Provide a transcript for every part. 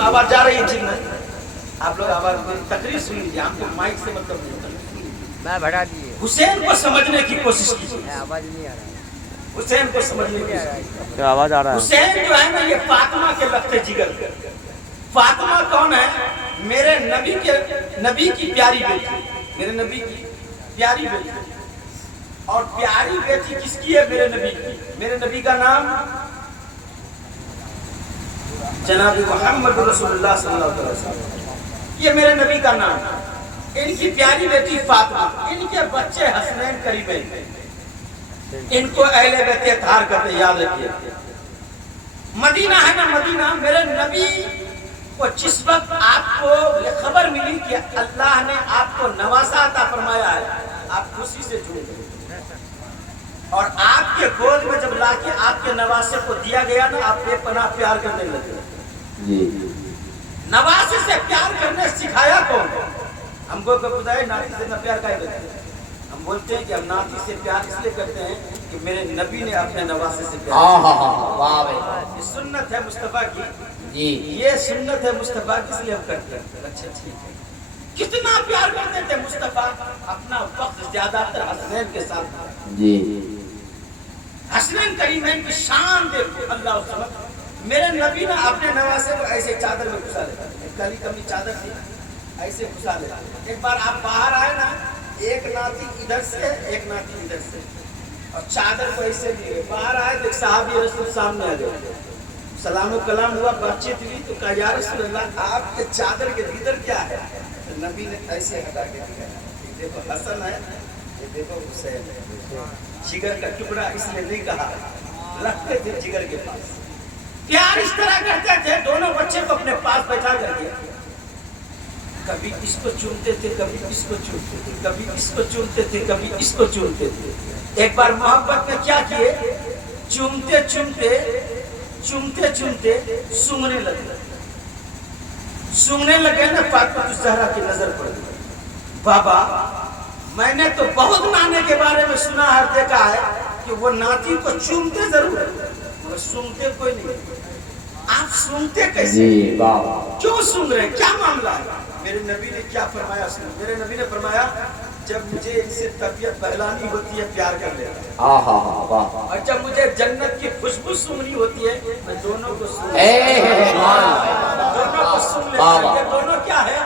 आवाज जा रही है ठीक ना? आप लोग आवाज तकरीर सुन लीजिए, आपको माइक से मतलब नहीं। मैं बढ़ा दिए, हुसैन को समझने की कोशिश कीजिए, आवाज नहीं आ रहा हुसैन को समझने की कोशिश। क्या आवाज आ रहा है? हुसैन जो है ना ये फातिमा के लगते जिगर। फातिमा कौन है? मेरे नबी की प्यारी बेटी, मेरे नबी की प्यारी बेटी। और प्यारी बेटी किसकी है? मेरे नबी की। मेरे नबी का नाम जनाब मोहम्मद रसूलुल्लाह सल्लल्लाहु अलैहि वसल्लम, ये मेरे नबी का नाम। इनकी प्यारी बेटी फातिमा, इनके बच्चे हसनैन करीबैन, इनको अहले बैत अतहार कहते, याद रखिए। मदीना है ना, मदीना मेरे नबी को जिस वक्त आपको ये खबर मिली कि अल्लाह ने आपको नवासा अता फरमाया है, आप खुशी से झूम गए। और आपके गोद में जब लाके आपके नवासे को दिया गया ना, आप बेपनाह प्यार करने लगे। नवासे से प्यार करने सिखाया कौन? हमको खुदाए नाती से न प्यार काहे करते हैं? हम बोलते हैं कि हम नाती से प्यार इसलिए करते हैं कि मेरे नबी ने अपने नवासे से प्यार। वाह भाई, ये सुन्नत है मुस्तफा की जी, ये सुन्नत है मुस्तफा की, इसलिए हम करते हैं। अच्छा ठीक है। कितना प्यार करते थे मुस्तफा, अपना वक्त ज्यादातर हसनैन के साथ जी, हसनैन करीमैन की शान देखो। अल्लाह समझ, मेरे नबी ने अपने नवासे को ऐसे चादर में घुसा लेता, काली कमी चादर थी, ऐसे घुसा लेता। एक बार आप बाहर आए ना, एक नाती इधर से एक नाती इधर से, और चादर को ऐसे लिए बाहर आए तो साहबी रसूल सामने आ गए, सलाम कलाम हुआ, बातचीत हुई, तो कहा या रसूल अल्लाह आपके चादर के भीतर क्या है? तो नबी ने ऐसे हटा के दिया, देखो हसन है, ये देखो हुसैन है। जिगर का टुकड़ा इसलिए नहीं कहा, रखते थे जिगर के पास, प्यार इस तरह करते थे। दोनों बच्चे को अपने पास बैठा करके कभी इसको चूमते थे, कभी इसको चूमते थे, कभी इसको चूमते थे, कभी इसको चूमते थे। एक बार मोहब्बत में क्या किए, चूमते चूमते चूमते चूमते सूंघने लगे, सूंघने लगे ना, फातिमा ज़हरा की नजर पड़ गई। बाबा मैंने तो बहुत नाने के बारे में सुना है, देखा है कि वो नाती को चूमते जरूर है, मगर सूंघते कोई नहीं। आप सूंघते कैसे? क्यों सूंघ रहे, क्या मामला है? मेरे नबी ने क्या फरमाया? मेरे नबी ने फरमाया जब मुझे इनसे तबीयत बहलानी होती है प्यार कर लेता है, और जब मुझे जन्नत की खुशबू सूंघनी होती है मैं दोनों को सूंघ लेता हूं। ये दोनों क्या है?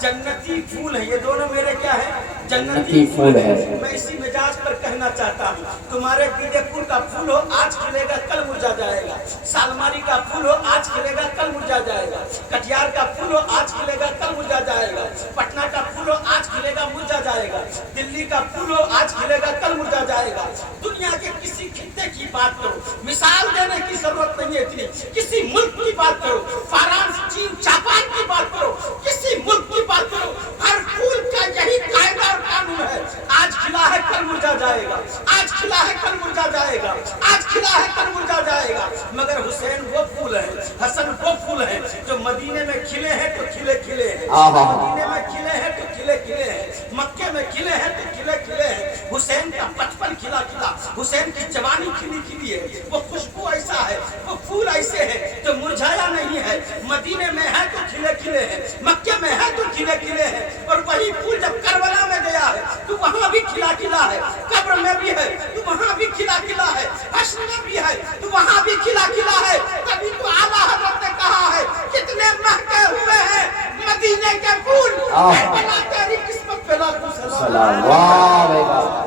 जन्नती फूल है, ये दोनों मेरे क्या है? जन्नती फूल है। मैं इसी मिजाज पर कहना चाहता हूँ, तुम्हारे बीदेपुर का फूल हो आज खिलेगा कल मुरझा जाएगा, सालमारी का फूल हो आज खिलेगा कल मुरझा जाएगा, कटिहार का फूल हो आज खिलेगा कल मुरझा जाएगा, पटना का फूल हो आज खिलेगा मुरझा जाएगा, दिल्ली का फूल हो आज खिलेगा कल मुरझा जाएगा। दुनिया के किसी खित्ते की बात करो, मिसाल देने की जरूरत नहीं है इतनी, किसी मुल्क की बात करो, फ्रांस, चीन, जापान की बात करो, किसी मुल्क की बात करो, हर फूल का यही कायदा और कानून है, आज खिला है कल मुरझा जाएगा, आज खिला है कल मुरझा जाएगा, आज खिला है कल मुरझा जाएगा। मगर हुसैन वो फूल है, हसन वो फूल है जो मदीने में खिले हैं तो खिले खिले हैं, मदीने में खिले हैं तो खिले खिले हैं, मक्के में खिले हैं तो खिले खिले हैं। हुसैन का बचपन खिला खिला, हुसैन की जवानी खिली खिली है, वो खुशबू ऐसा है, वो फूल ऐसे है जो मुरझाया नहीं है। मदीने में है तो खिले खिले है, मक्के में है तो खिले खिले है, और वही फूल जब करबला में गया है तो वहां भी खिला खिला है, कब्र में भी है तो वहां भी खिला खिला है, हश्र में भी है तो वहां भी खिला खिला है। तभी तो आला हज़रत ने कहा है कितने महके हुए हैं मदीने के फूल, बना तेरी किस्मत पे लाखों सलाम।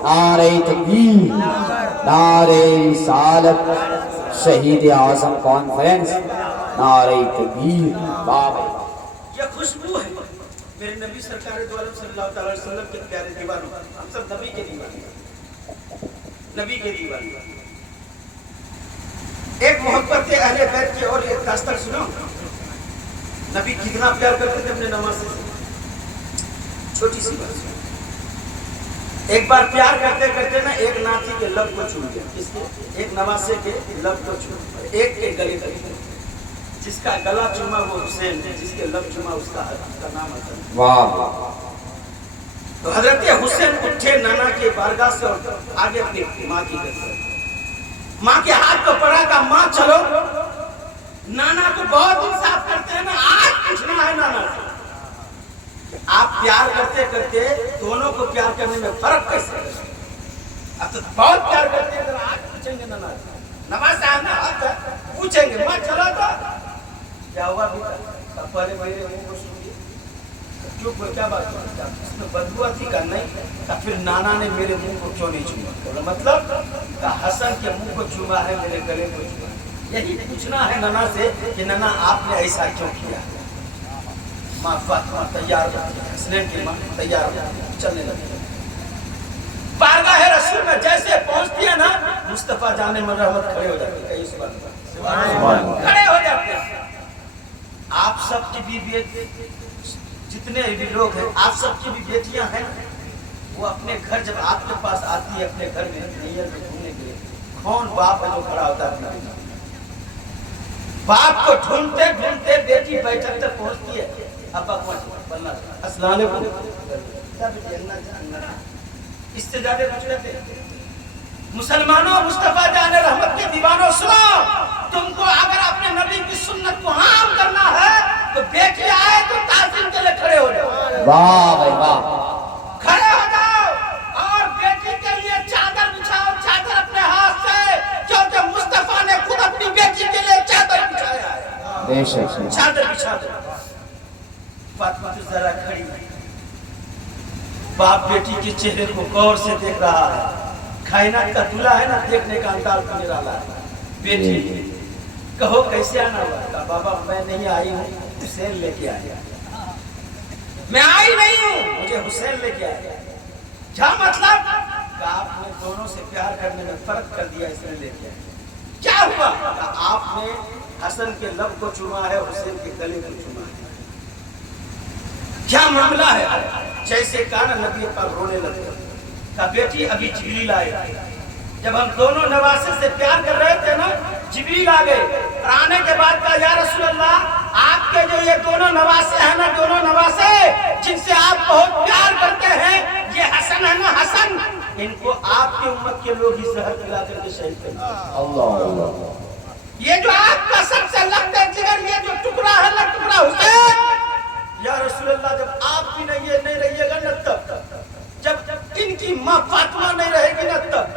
नारे तकबीर, नारे रिसालत, शहीद आज़म कॉन्फ्रेंस, नारे तकबीर। ये खुशबू है मेरे नबी सरकार दो आलम सल्लल्लाहु अलैहि वसल्लम के प्यारे दीवानों, हम सब नबी के दीवाने, नबी के दीवाने। एक मोहब्बत अहले बैत की और एक दास्तान सुनो, नबी कितना प्यार करते थे अपने नवासे से। छोटी सी बात, एक बार प्यार करते करते ना एक नाती के लब को छू लिया, किसके? एक नवासे के लब को छू, एक के गले को, जिसका गला चुमा वो हुसैन है, जिसके लब चुमा उसका नाम हसन। वाह। तो हजरत हुसैन उठे नाना के बारगाह से और आगे अपनी माँ की तरफ, माँ के हाथ को पड़ा, का माँ चलो। नाना तो बहुत इंसाफ करते हैं ना, करते करते दोनों को प्यार करने में फर्क कैसे है? अब तो बहुत प्यार करते हैं, अगर आज पूछेंगे नमाज साहब ना हाथ पूछेंगे मैं चला था क्या हुआ बेटा, तब पहले मेरे मुंह को सुनिए, चुप हो क्या बात है, इसमें बदबुआ थी का नहीं, तब फिर नाना ने मेरे मुंह को क्यों नहीं छुआ, तो मतलब का हसन के मुंह को छुआ है, मेरे गले को छुआ। यही पूछना है नना से कि नना आपने ऐसा क्यों किया। माँ फातिमा तैयार होती है, हसनैन की माँ तैयार होती है, चलने लगती है। बारगाह रसूल में जैसे पहुंचती है ना, मुस्तफा जाने में रहमत खड़े हो जाते हैं, इस बात खड़े हो जाते हैं। आप सबकी भी जितने भी लोग हैं, आप सबकी भी बेटियां हैं, वो अपने घर जब आपके पास आती है, अपने घर में नैयर में घूमने के लिए, कौन बाप है जो खड़ा होता है? बाप को ढूंढते ढूंढते बेटी बैठक तक पहुंचती है, अब अस्सलाम वालेकुम, इससे ज्यादा कुछ कहते हैं। मुसलमानों, मुस्तफा जाने रहमत के दीवानों, सुनो, तुमको अगर अपने नबी की सुन्नत को आम करना है तो बेटी आए तो ताज़ीम के लिए खड़े हो जाओ। वाह भाई वाह, खड़े हो जाओ और बेटी के लिए चादर बिछाओ, चादर अपने हाथ से, क्योंकि मुस्तफा ने खुद अपनी बेटी के लिए चादर बिछाया है। बेशक चादर बिछा दो। फातिमा तो जरा खड़ी है, बाप बेटी के चेहरे को गौर से देख रहा है, कायनात का दूल्हा है ना, देखने का अंदाज निराला है। बेटी कहो कैसे आना हुआ? कहा बाबा मैं नहीं आई हूँ, हुसैन लेके आया। मैं आई नहीं हूँ, मुझे हुसैन लेके आया। क्या मतलब? कहा आपने दोनों से प्यार करने में फर्क कर दिया, इसलिए लेके आया। क्या हुआ? कहा आपने हसन के लब को चुमा है, हुसैन के गले को चुमा है। क्या मामला है? जैसे कहा नबी पाक रोने लगे। कहा बेटी अभी जिब्रील आए, जब हम दोनों नवासे से प्यार कर रहे थे ना, जिब्रील आ गए और आने के बाद कहा या रसूल अल्लाह, आपके जो ये दोनों नवासे हैं ना, दोनों नवासे जिनसे आप बहुत प्यार करते हैं, ये हसन है ना, हसन, इनको आपकी उम्मत के लोग ही जहर खिला करके शहीद कर दिया। अल्लाह, ये जो आपका सबसे लगता जिगर, ये जो टुकड़ा है ना, टुकड़ा हुसैन, या रसूल अल्लाह जब आप भी नहीं रहिएगा न तब, जब इनकी माँ फातिमा नहीं रहेगी न तब,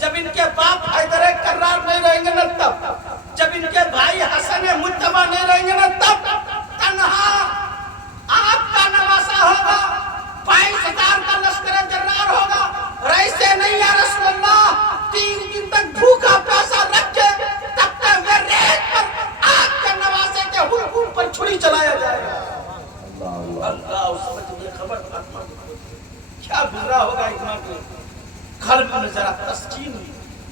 जब इनके बाप हैदर कर्रार नहीं रहेंगे न तब, जब इनके भाई हसन मुज्तबा नहीं रहेंगे न तब, तन्हा आपका नवासा होगा, 22,000 का लश्कर जर्रार होगा। ऐसे नहीं या रसूल अल्लाह, 3 दिन तक भूखा प्यासा रख के तब तक वे रेत पर आपके नवासे के हुलकुम पर छुरी चलाया जाएगा। अल्लाह उसमें तुझे खबर क्या गुजरा होगा, इतना कल्ब में जरा तस्कीन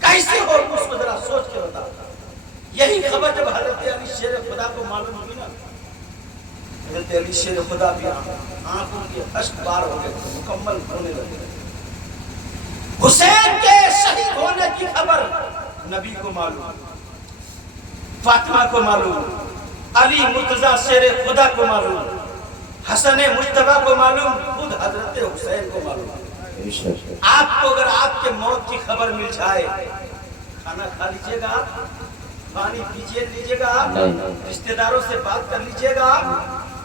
कैसे हो, उसको जरा सोच के बता। यही खबर जब हजरत अली शेर खुदा को मालूम हुई ना, हजरत अली शेर खुदा भी आंखों के अश्क बार हो गए, मुकम्मल होने लगे। हुसैन के शहीद होने की खबर नबी को मालूम, फातिमा को मालूम, अली मुर्तजा शेर खुदा को मालूम, हसन मुज्तबा को मालूम, खुद हजरत हुसैन को मालूम। आपको अगर आपके मौत की खबर मिल जाए, खाना खा लीजिएगा आप, पानी पीजिए लीजिएगा आप, रिश्तेदारों से बात कर लीजिएगा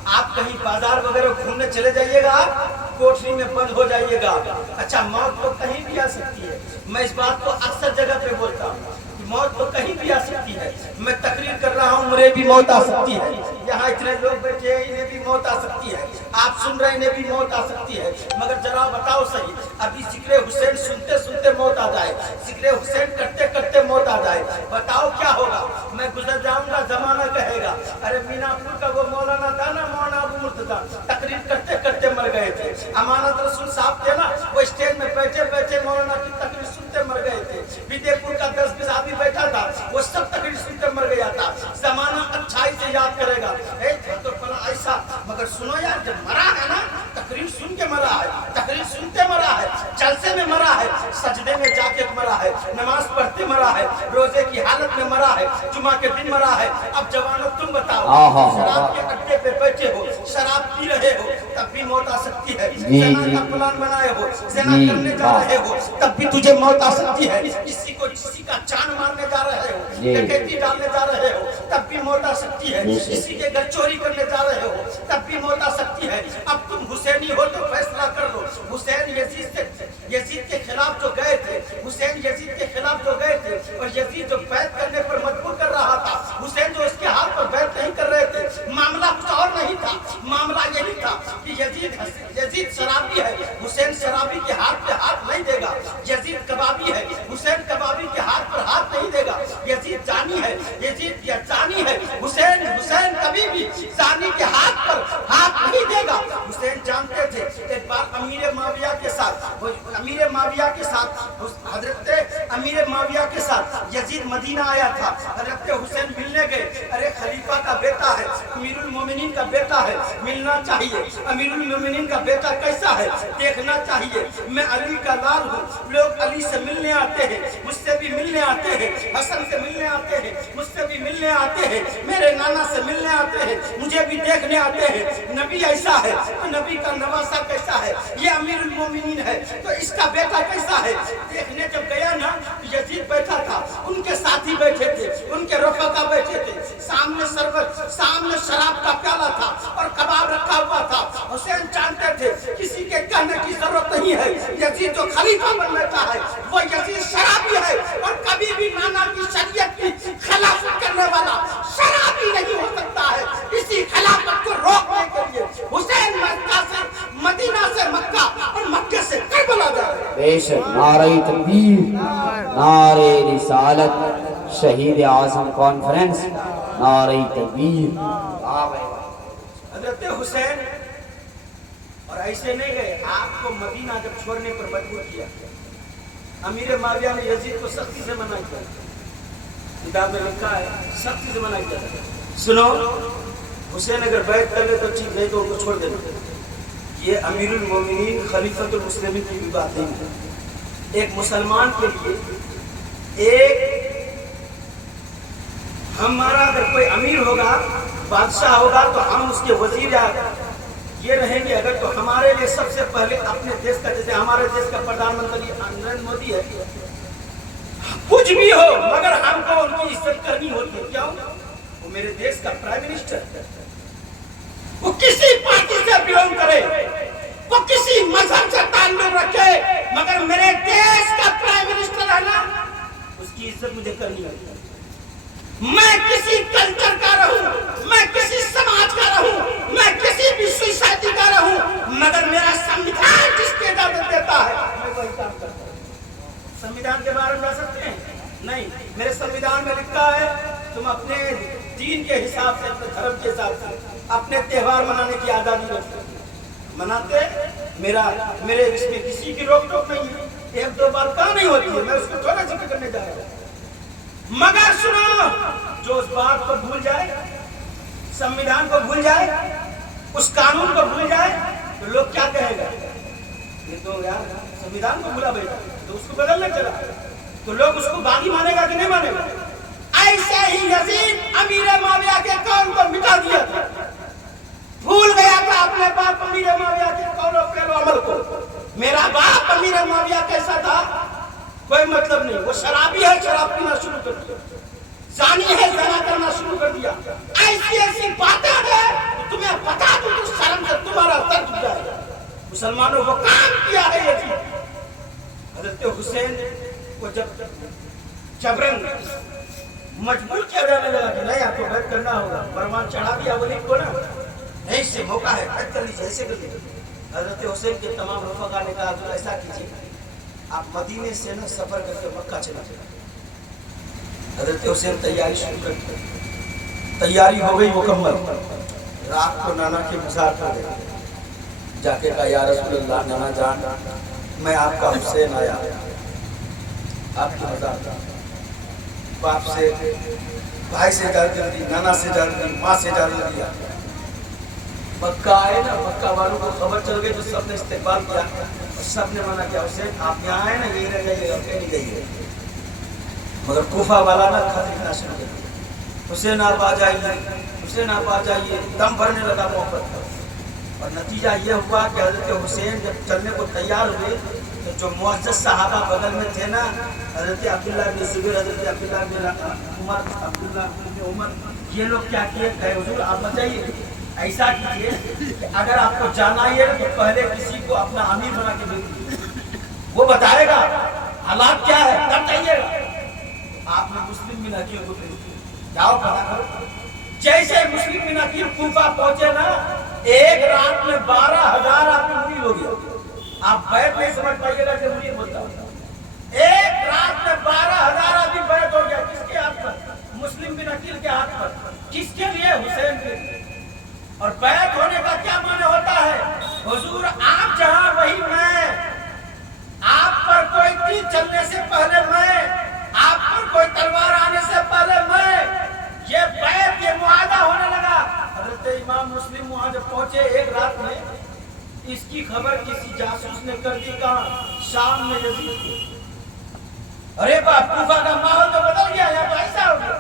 आप कहीं बाजार वगैरह घूमने चले जाइएगा आप, कोठरी में बंद हो जाइएगा। अच्छा, मौत तो कहीं भी आ सकती है, मैं इस बात को अक्सर जगह पे बोलता हूँ, मौत तो कहीं भी आ सकती है। मैं तकरीर कर रहा हूँ, मुझे भी मौत आ सकती है, यहाँ इतने लोग बैठे हैं, इन्हें भी मौत आ सकती है, आप सुन रहे हैं, इन्हें भी मौत आ सकती है। मगर जरा बताओ सही, अभी जिक्र हुसैन सुनते सुनते मौत आ जाए, जिक्र हुसैन करते करते मौत आ जाए, बताओ क्या होगा? मैं गुजर जाऊंगा, जमाना कहेगा अरे मीनापुर का वो मौलाना था ना, मौलाना अबू मुर्तजा, तकरीर करते करते मर गए थे। अमानत रसूल साहब थे ना, वो स्टेज में बैठे बैठे मौलाना की तकरीर सुनते मर गए थे। विदेपुर का 10-20 आदमी बैठा था, वो सब तकरीर सुनकर मर गया था। जमाना अच्छाई से याद करेगा, तो ऐसा, मगर सुनो यार, जब मरा है ना, तकरीर सुन के मरा है, तकरीर सुनते मरा है, जलसे में मरा है, सजदे में जाके मरा है, नमाज पढ़ते मरा है, रोजे की हालत में मरा है, जुमा के दिन मरा है। अब जवानों तुम बताओ, शराब के अड्डे पे बैठे हो, शराब पी रहे हो, तब भी मौत आ सकती है। ज़िना का प्लान बनाए हो, ज़िना करने जा रहे हो, तब भी तुझे मौत आ सकती है। किसी का जान मारने जा रहे हो, डकैती डालने जा रहे हो, तब भी मौत आ सकती है। किसी के घर चोरी करने जा रहे हो, तब भी मौत आ सकती है। अब तुम हुसैनी हो तो फैसला और यजीद जो बैत करने पर मजबूर कर रहा था, हुसैन जो उसके हाथ पर बैत नहीं कर रहे थे। मामला कुछ और नहीं था, मामला यही था कि यजीद शराबी है, हुसैन शराबी के हाथ पे हाथ नहीं देगा। यजीद कबाबी है, हुसैन कबाबी के हाथ पर हाथ नहीं देगा। यजीद जानी है, यजीद जानी है, हुसैन कभी भी जानी के हाथ पर हाथ नहीं देगा। हुसैन जानते थे। एक बार अमीर माविया के साथ हजरत अमीर माविया के साथ यजीद मदीना आया था। हजरत हुसैन मिलने गए। अरे खलीफा का बेटा है, अमीरुल मोमिनीन का बेटा है, मिलना चाहिए। अमीरुल मोमिनीन का बेटा कैसा है देखना चाहिए। मैं अली का लाल हूँ, लोग अली से मिलने आते हैं, मुझसे भी मिलने आते हैं, हसन से मिलने आते हैं, मुझसे भी मिलने आते हैं, मेरे नाना से मिलने आते हैं, मुझे भी देखने आते हैं। नबी ऐसा है तो नबी का नवासा कैसा है, ये अमीरुल मोमिनीन है तो इसका बेटा कैसा है। देखने जब गया ना, यजीद बैठा था, उनके साथी बैठे थे, उनके रफका बैठे थे, सामने शरबत, सामने शराब का प्याला था और कबाब रखा हुआ था। हुसैन जानते थे किसी के कहने की जरूरत नहीं है, यजीद जो खलीफा बन बैठा है वो यजीद शराबी है और कभी भी नाना की शरीयत की खिलाफत करने वाला शराबी नहीं हो सकता है। इसी खिलाफत को रोकने के लिए हुसैन मक्का से मदीना से मक्का और मक्के से करबला जा रहे हैं। बेशक नारे तकबीर, नारे रिसालत, शहीद आजम कॉन्फ्रेंस, नारे तकबीर। हजरत हुसैन और ऐसे नहीं गए, आपको मदीना जब छोड़ने पर मजबूर किया, अमीर माविया ने यजीद को सख्ती से मना किया। किताब में लिखा है सख्ती से मना किया, सुनो हुसैन अगर बैत कर ले तो ठीक, नहीं तो उनको छोड़ देना। ये अमीरुल मोमिनीन खलीफतुल मुस्लिमीन की भी बात नहीं है। एक मुसलमान के लिए हमारा अगर कोई अमीर होगा, बादशाह होगा, तो हम उसके वजीर ये रहेंगे। अगर तो हमारे लिए सबसे पहले अपने देश का, जैसे हमारे देश का प्रधानमंत्री नरेंद्र मोदी है, कुछ भी हो मगर हमको उनकी इज्जत करनी होती है। क्यों? वो मेरे देश का प्राइम मिनिस्टर है, वो किसी पार्टी से बिलोंग करे, वो किसी मजहब से ताल्लुक रखे, मगर मेरे देश का प्राइम मिनिस्टर है ना, उसकी इज्जत मुझे करनी है। मैं किसी कल्चर का रहूं, मैं किसी समाज का रहूं, मैं किसी भी सोसाइटी का रहूं, मगर मेरा संविधान जिसके इजाजत देता है मैं वही काम करता हूं। संविधान के बारे में जा सकते हैं? नहीं, मेरे संविधान में लिखा है तुम अपने दीन के हिसाब से, अपने धर्म के हिसाब से अपने त्योहार मनाने की आजादी रखते, मनाते। मेरे इसमें किसी की रोक टोक नहीं है। एक दो बार कहाँ नहीं होती है, मैं उसको थोड़ा जिक्र करने जा रहा हूँ। मगर सुनो, जो उस बात को भूल जाए, संविधान को भूल जाए, उस कानून को भूल जाए, तो लोग क्या कहेगा, ये तो यार संविधान को भूला बैठा, तो उसको बदलने चला, तो लोग उसको बागी मानेगा कि नहीं मानेगा। ऐसे ही यजीद अमीर माविया के कौल को मिटा दिया था, भूल गया था अपने बाप अमीर माविया के कौलो पेलो अमल को। मेरा बाप अमीर माविया कैसा था कोई मतलब नहीं, वो शराबी है, शराब पीना शुरू कर दिया, जानी है, ज़ना करना शुरू कर दिया। ऐसी बातें हैं तो तुम्हें बता दूं तो शर्म से तुम्हारा सर झुक जाएगा। मुसलमानों को काम किया है ये चीज। हजरत हुसैन को जब जबरन मजबूर किया जाने लगा कि नहीं आपको बैत करना होगा, फरमान चढ़ा दिया वली को ना, नहीं से मौका है, बैत कर लीजिए, ऐसे कर लीजिए। हजरत हुसैन के तमाम रफ़क़ा ने कहा तो ऐसा कीजिए, आप मदीने से ना सफर करके मक्का चला जाए। हजरत हुसैन तैयारी शुरू कर दी, तैयारी हो गई मुकम्मल। रात को नाना के मज़ार पर गए, जाके कहा या रसूल अल्लाह, नाना जान मैं आपका हुसैन आया, आपके मज़ार, बाप से, भाई से इजाज़त दी, नाना से इजाज़त दी, माँ से इजाज़त दिया। मक्का आए ना, मक्का वालों को खबर चल गई तो सबने इस्तेक़बाल किया और सबने मना किया, हुसैन आप यहाँ आए ना, यही रह जाइए और कहीं नहीं जाइए। मगर कूफा वाला ना खरीदना शुरू कर दिया, हुसैन आप आ जाइए, हुसैन आप आ जाइए, दम भरने लगा मोहब्बत का। और नतीजा ये हुआ कि हज़रत हुसैन जब चलने को तैयार हुए तो जो मुअज़्ज़ज़ सहाबा बगल में थे ना, हज़रत अब्दुल्लाह बिन ज़ुबैर, हज़रत अब्दुल्लाह बिन उमर, अब्दुल्लाह बिन उमर, ये लोग क्या किए, कहे हुज़ूर आप बताइए, ऐसा कीजिए कि अगर आपको जाना ही है तो पहले किसी को अपना अमीर बना के भेजिए, वो बताएगा हालात क्या है, तब जाइएगा। आपने मुस्लिम बिन अकील को भेज दिया, जाओ पता करो। जैसे मुस्लिम बिन अकील कूफा पहुंचे ना, एक रात में 12,000 आदमी मुरीद हो गया। आप बैत नहीं समझ पाइएगा कि मुरीद बोलता होता। एक रात में 12,000 आदमी बैत हो गया। किसके हाथ पर? मुस्लिम बिन अकील के हाथ पर। किसके लिए? हुसैन के लिए। और बैत होने का क्या माने होता है? हुजूर आप जहां वही मैं, आप पर कोई तीर चलने से पहले मैं, आप पर कोई तलवार आने से पहले मैं, ये बैत, ये मुआहदा होने लगा। हजरत इमाम मुस्लिम वहां जब पहुंचे एक रात में, इसकी खबर किसी जासूस ने कर दी। कहां? शाम में यजीद को। अरे बाप, कूफा का माहौल तो बदल गया, यहाँ तो ऐसा हो गया।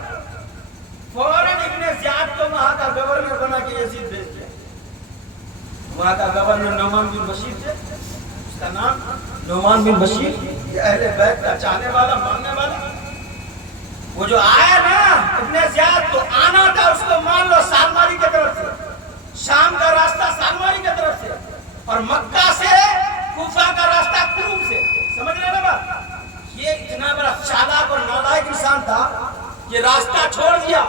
फौरन इब्ने ज़ियाद को वहां का गवर्नर बना के यजीद भेज दिया। वहां का गवर्नर नोमान बिन बशीर थे, उसका नाम नोमान बिन बशीर, ये अहले बैत का चाहने वाला, मानने वाला। वो जो आया ना इब्ने ज़ियाद, तो आना था उसको मान लो सालमारी की तरफ से, शाम का रास्ता सालमारी की तरफ से, और मक्का से कूफा का रास्ता कुरूम से। समझ रहे ना बात? ये इतना बड़ा चालाक और नालायक इंसान था, ये रास्ता छोड़ दिया,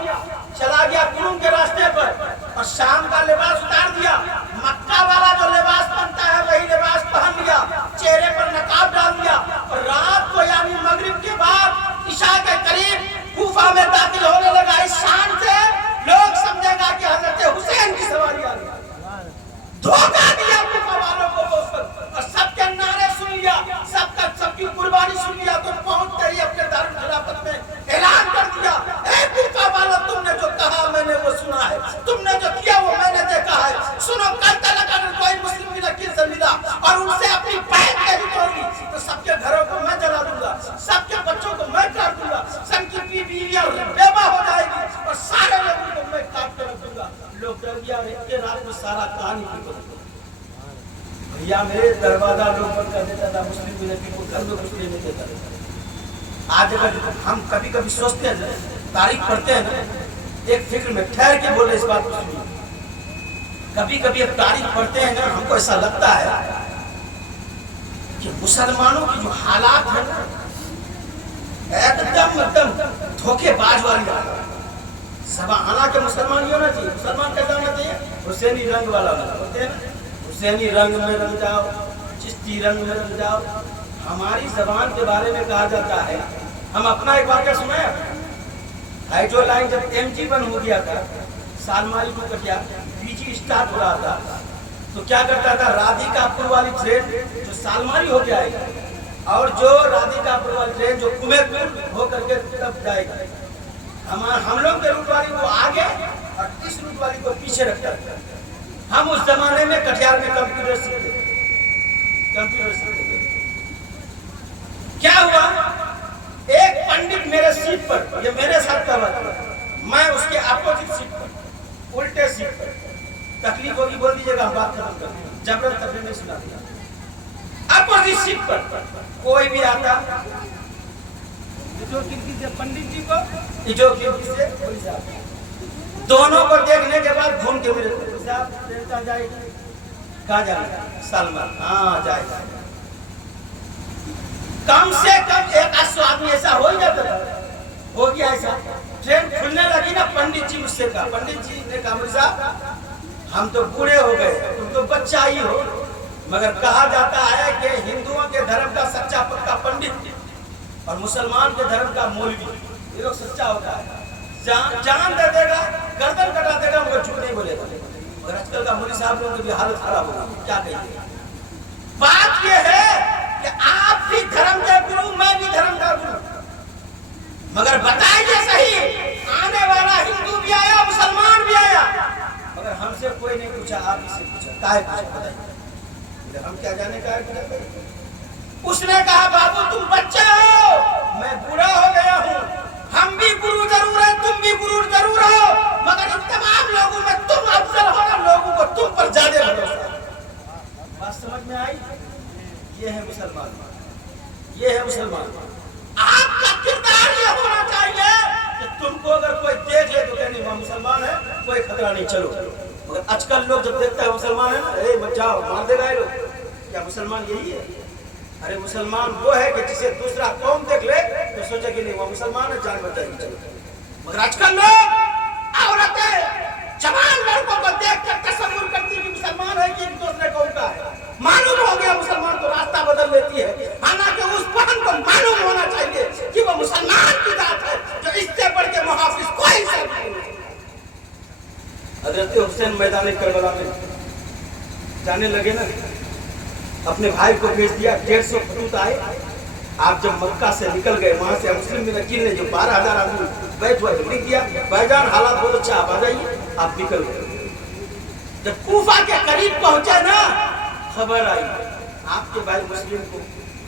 चला गया कुरूम के रास्ते पर, और शाम का लिबास उतार दिया। मक्का वाला जो लिबास बनता है वही लिबास पहन लिया, चेहरे पर नकाब डाल दिया, और रात को यानी मगरिब के बाद इशा के करीब कूफा में दाखिल होने लगा। इस शान से लोग समझेगा कि हजरत हुसैन की सवारी आ गई। धोखा दिया कूफा वालों को उस वक्त, और सबके नारे सुन लिया, सबकी कुर्बानी सुन लिया। तो पहुंचते ही अपने दारुल खिलाफत में ऐलान कर दिया, ए कूफा वालों, तुमने जो कहा मैंने वो सुना है, तुमने जो किया वो मैंने देखा है। सुनो, कल तक अगर कोई मुस्लिम बिन अकील से मिला और उनसे अपनी बैत नहीं तोड़ी, तो सबके घरों को मैं जला दूंगा, सबके बच्चों को मैं काट दूंगा, सबकी बीवियां बेवा हो जाएगी, और सारे लोगों को मैं काट कर रख दूंगा। लोग डर गया, के रात में सारा कहानी बदल गई। भैया मेरे दरवाजा लोग बंद कर देता था, मुस्लिम बिन अकील को घर में घुसने नहीं देता था। आज अगर हम कभी कभी सोचते हैं, तारीख पढ़ते हैं ना, एक फिक्र में ठहर के बोले इस बात को सुनिए। कभी कभी अब तारीख पढ़ते हैं ना, हमको ऐसा लगता है कि मुसलमानों की जो हालात है ना, एकदम धोखेबाज वाली हालत। सब आना के मुसलमान ही होना चाहिए। मुसलमान कैसा होना चाहिए? हुसैनी रंग वाला होते हैं ना, हुसैनी रंग में रंग जाओ, चिश्ती रंग में रंग जाओ। हमारी जबान के बारे में कहा जाता है, हम अपना एक वाक़या सुनाए। हाइड्रो लाइन जब MG1 हो गया था, सालमारी को कटिया PG स्टार्ट हो रहा था, तो क्या करता था, राधिकापुर वाली ट्रेन जो सालमारी हो जाएगी, और जो राधिकापुर वाली ट्रेन जो कुमेरपुर हो करके तब जाएगी, हम लोग के रूट वाली को आगे और इस रूट वाली को पीछे रखता था। हम उस जमाने में कटिहार में कंप्यूटर सीखते। क्या हुआ, एक पंडित मेरे सीट पर, ये मेरे साथ का बात है, मैं उसके अपोजिट सीट पर, उल्टे सीट पर। तकलीफ होगी बोल दीजिएगा, हम बात खत्म कर देंगे, जबरन तकलीफ नहीं सुना दिया। अपोजिट सीट पर कोई भी आता, जो खिड़की से पंडित जी को, जो खिड़की से कोई साहब, दोनों को देखने के बाद घूम के मेरे साहब जाएगी, कहाँ जाएगा? सलमान। हाँ जाएगा। कम से कम एक आदमी ऐसा हो जाता था, हो गया ऐसा। ट्रेन खुलने लगी ना, पंडित जी मुझसे कहा, पंडित जी ने कहा, मुझे साहब हम तो बूढ़े हो गए, तुम तो बच्चा ही हो, मगर कहा जाता है कि हिंदुओं के धर्म का सच्चा पक्का पंडित और मुसलमान के धर्म का मौलवी, ये लोग सच्चा होता है, जान दे देगा, गर्दन कटा देगा, मगर झूठ नहीं बोलेगा। मगर आजकल का मौलवी साहब लोगों की भी हालत खराब हो गई, क्या कहिए। बात ये है कि आप भी धर्म के गुरु, मैं भी धर्म का गुरु, मगर बताइए सही, आने वाला हिंदू भी आया, मुसलमान भी आया, मगर हमसे कोई नहीं पूछा, आप इससे पूछा, काहे पूछा बताइए, हम क्या जाने का है। उसने कहा, बाबू तुम बच्चे हो, मैं बूढ़ा हो गया हूँ, हम भी गुरु जरूर है, तुम भी गुरु जरूर हो, मगर इन तमाम लोगों में तुम अफजल हो ना, लोगों को तुम पर ज्यादा भरोसा। बात समझ में आई? ये है मुसलमान, ये है मुसलमान। आपका किरदार ये होना चाहिए कि तुमको अगर कोई देख ले तो कहने वह मुसलमान है, कोई खतरा नहीं, चलो। मगर आजकल लोग जब देखता है मुसलमान है ना, ए मत जाओ, मार देगा ये लोग। क्या मुसलमान यही है? अरे मुसलमान वो है कि जिसे दूसरा कौम देख ले तो सोचा कि नहीं वो मुसलमान है, जान बचाएगी चलो। मगर आजकल लोग औरतें जवान लड़कों को देखकर तसव्वुर करती है कि मुसलमान है कि एक दूसरे को उनका है। मालूम हो गया मुसलमान तो रास्ता बदल लेती है, हालांकि उस बहन को मालूम होना चाहिए कि वो मुसलमान की जात है, जो इससे बढ़ के मुहाफिज कोई से नहीं। हजरत हुसैन मैदान करबला में जाने लगे ना, अपने भाई को भेज दिया, 150 फरूत आए। आप जब मक्का से निकल गए, वहां से मुस्लिम बिन अकील ने जो 12,000 आदमी बैठ हुआ लिख दिया, भाईजान हालात बहुत अच्छा, आप आ जाइए। आप निकल गए। जब कूफा के करीब पहुंचे ना, खबर आई आपके भाई मुस्लिम को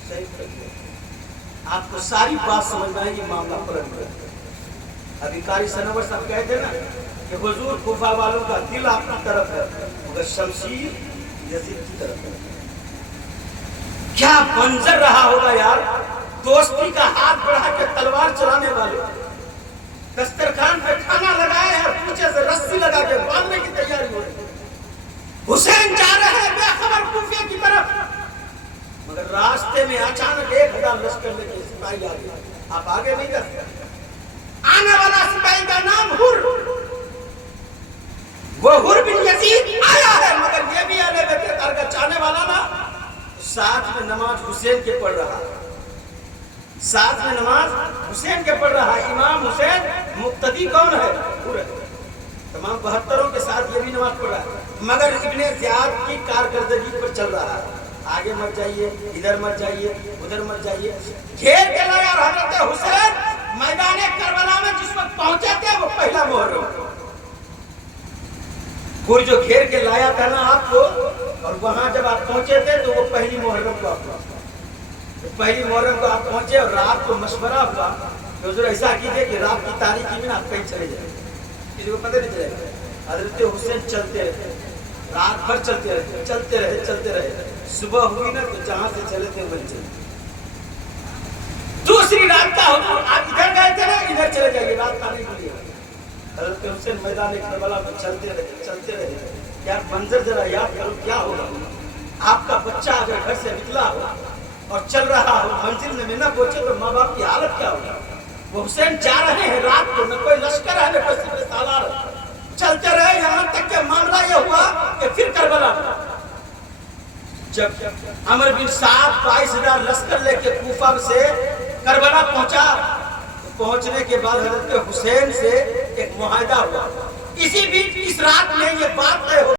शहीद कर दिया। आपको सारी बात समझ में आएगी, मामला पलट गया। अभी कारी सनवर साहब कहते ना कि हुजूर कूफा वालों का दिल आपकी तरफ है, मगर शमशीर यजीद की तरफ है। क्या मंजर रहा होगा यार, दोस्ती का हाथ बढ़ा के तलवार चलाने वाले दस्तरखान पे खाना लगाए हैं, पीछे से रस्सी लगा के बांधने की तैयारी हो रही है। हुसैन जा रहे हैं बेखबर कूफे की तरफ, मगर रास्ते में अचानक 1000 लश्कर लेके सिपाही आ गए। आप आगे नहीं जा सकते। आने वाला सिपाही का नाम हुर, वो हुर बिन यजीद आया है, मगर ये भी अहले बैत का चाहने वाला ना, साथ में नमाज हुसैन के पढ़ रहा है, साथ में नमाज हुसैन के पढ़ रहा है। इमाम हुसैन मुक्तदी कौन है? हुर है। तमाम 72 के साथ ये भी नमाज पढ़ रहा है, मगर इब्ने ज़ियाद की कारकर्दगी पर चल रहा है। आगे मत जाइए, इधर मत जाइए, उधर मत जाइए। घेर के लाया हजरत हुसैन मैदान करबला में जिस वक्त पहुंचे थे, वो पहला मुहर्रम हुर जो घेर के लाया था ना आपको, और वहां जब आप पहुंचे थे तो वो पहली मुहर्रम को आप पहली मुहर्रम को आप पहुंचे, और रात को मशवरा हुआ तो हुजूर ऐसा कीजिए कि रात की तारीखी में आप कहीं चले जाए, किसी को पता नहीं चलेगा। हजरत हुसैन चलते रहे, रात भर चलते रहे, चलते रहे। सुबह हुई ना तो जहां से चले थे वहीं चले। दूसरी रात का हुजूर आप इधर गए थे ना, इधर चले जाइए, रात का नहीं भूलिए। हजरत हुसैन मैदान करबला में चलते रहे। यार मंजर जरा याद करो, क्या होगा आपका बच्चा अगर घर से निकला हो और चल रहा हो, मंजिल में न पहुंचे तो माँ बाप की हालत क्या होगी। वो हुसैन जा रहे हैं रात को, न कोई लश्कर है न कोई सिपह सालार, चलते रहे। यहाँ तक के मामला ये हुआ कि फिर करबला जब अमर बिन साद 22,000 लश्कर लेके कूफा से करबला पहुंचा, पहुंचने के बाद हजरत हुसैन से एक मुआहदा हुआ। इसी बीच इस रात में ये बात तय हो